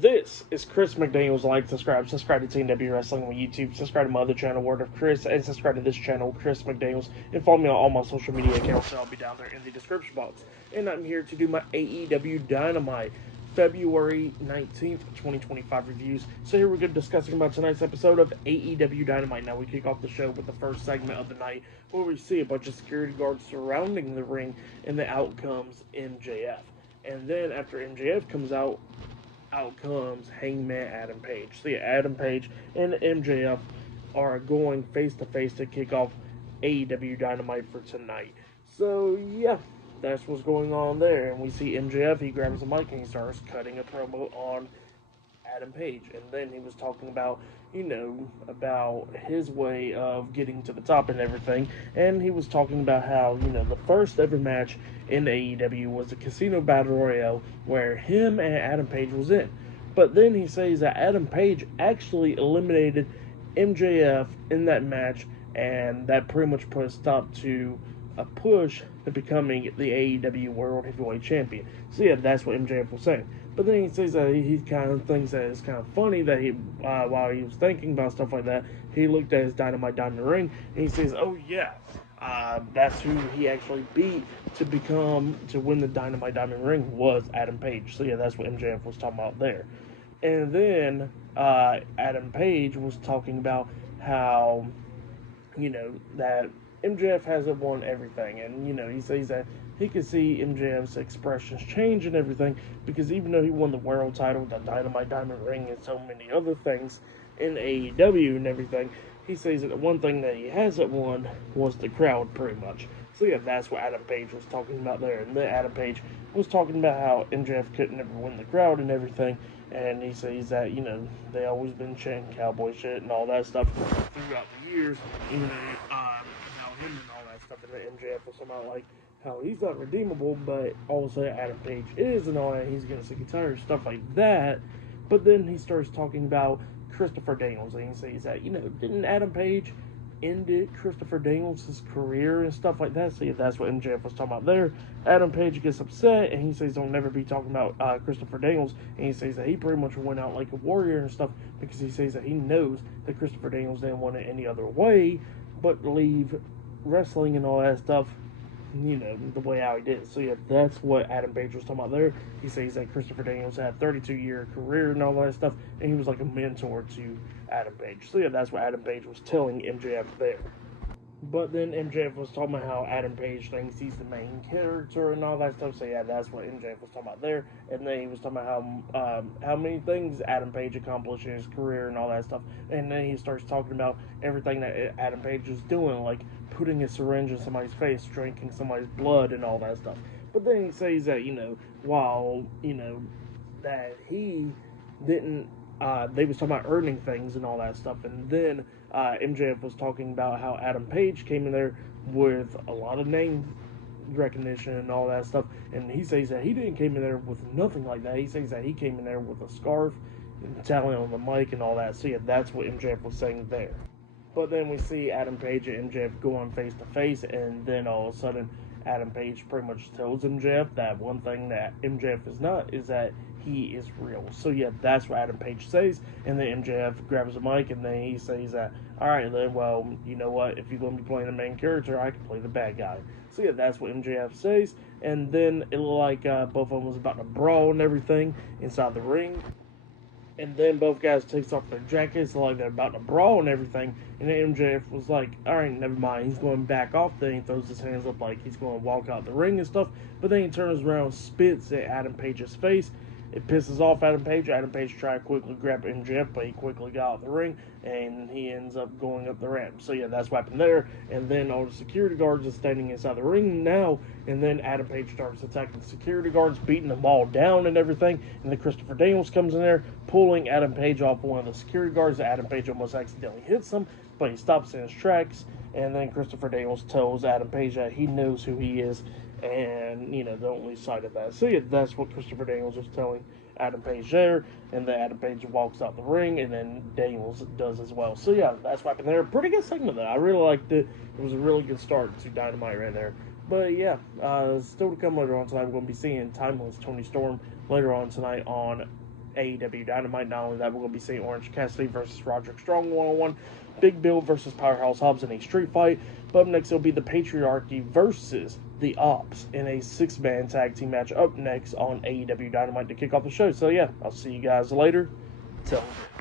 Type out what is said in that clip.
This is Chris McDaniels. Like, subscribe to TNW Wrestling on YouTube, subscribe to my other channel, Word of Chris, and subscribe to this channel, Chris McDaniels, and follow me on all my social media accounts, so I'll be down there in the description box. And I'm here to do my AEW Dynamite February 19th, 2025 reviews. So here we're going to be discussing about tonight's episode of AEW Dynamite. Now we kick off the show with the first segment of the night, where we see a bunch of security guards surrounding the ring, and the out comes MJF. And then after MJF comes out comes Hangman Adam Page. So yeah, Adam Page and MJF are going face to face to kick off AEW Dynamite for tonight. So yeah, that's what's going on there. And we see MJF, he grabs the mic and he starts cutting a promo on Adam Page. And then he was talking about, about his way of getting to the top and everything. And he was talking about how, the first ever match in AEW was a Casino Battle Royale where him and Adam Page was in. But then he says that Adam Page actually eliminated MJF in that match, and that pretty much put a stop to a push to becoming the AEW World Heavyweight Champion. So yeah, that's what MJF was saying. But then he says that he kind of thinks that it's kind of funny that he, while he was thinking about stuff like that, he looked at his Dynamite Diamond ring and he says, "Oh yeah, that's who he actually beat to win the Dynamite Diamond ring was Adam Page." So yeah, that's what MJF was talking about there. And then Adam Page was talking about how, that MJF hasn't won everything, and he says that he could see MJF's expressions change and everything, because even though he won the world title, the Dynamite Diamond ring, and so many other things in AEW and everything, he says that the one thing that he hasn't won was the crowd, pretty much. So yeah, that's what Adam Page was talking about there. And then Adam Page was talking about how MJF couldn't ever win the crowd and everything, and he says that, they always been chanting cowboy shit and all that stuff throughout the years, about him and all that stuff. And then MJF was somehow like how he's not redeemable, but also Adam Page is and all that. He's gonna sick and tired, stuff like that. But then he starts talking about Christopher Daniels, and he says that, didn't Adam Page ended Christopher Daniels' career and stuff like that? So yeah, that's what MJF was talking about there. Adam Page gets upset, and he says don't never be talking about Christopher Daniels, and he says that he pretty much went out like a warrior and stuff, because he says that he knows that Christopher Daniels didn't want it any other way but leave wrestling and all that stuff, the way how he did. So yeah, that's what Adam Page was talking about there. He says that Christopher Daniels had a 32-year career and all that stuff, and he was like a mentor to Adam Page. So yeah, that's what Adam Page was telling MJF there. But then MJF was talking about how Adam Page thinks he's the main character and all that stuff. So yeah, that's what MJF was talking about there. And then he was talking about how many things Adam Page accomplished in his career and all that stuff. And then he starts talking about everything that Adam Page is doing, like putting a syringe in somebody's face, drinking somebody's blood, and all that stuff. But then he says that, while, that he didn't, they was talking about earning things and all that stuff. And then MJF was talking about how Adam Page came in there with a lot of name recognition and all that stuff. And he says that he didn't came in there with nothing like that. He says that he came in there with a scarf and talent on the mic and all that. So yeah, that's what MJF was saying there. But then we see Adam Page and MJF go on face to face, and then all of a sudden Adam Page pretty much tells MJF that one thing that MJF is not is that he is real. So yeah, that's what Adam Page says, and then MJF grabs the mic, and then he says that, alright then, well, you know what, if you're going to be playing the main character, I can play the bad guy. So yeah, that's what MJF says, and then it looked like both of them was about to brawl and everything inside the ring. And then both guys takes off their jackets like they're about to brawl and everything. And then MJF was like, alright, never mind. He's going back off. Then he throws his hands up like he's going to walk out the ring and stuff. But then he turns around and spits at Adam Page's face. It pisses off Adam Page. Adam Page tried to quickly grab MJF, but he quickly got out of the ring, and he ends up going up the ramp. So yeah, that's what happened there. And then all the security guards are standing inside the ring now, and then Adam Page starts attacking the security guards, beating them all down and everything. And then Christopher Daniels comes in there, pulling Adam Page off one of the security guards. Adam Page almost accidentally hits him, but he stops in his tracks. And then Christopher Daniels tells Adam Page that he knows who he is, and, don't lose sight of that. So yeah, that's what Christopher Daniels was telling Adam Page there, and then Adam Page walks out the ring, and then Daniels does as well. So yeah, that's what happened there. Pretty good segment though. I really liked it. It was a really good start to Dynamite right there. But yeah, still to come later on tonight, we're going to be seeing Timeless Tony Storm later on tonight on AEW Dynamite. Not only that, we're going to be seeing Orange Cassidy versus Roderick Strong 1-on-1, Big Bill versus Powerhouse Hobbs in a street fight. But up next, it'll be the Patriarchy versus the Ops in a 6-man tag team match up next on AEW Dynamite to kick off the show. So yeah, I'll see you guys later. Till then.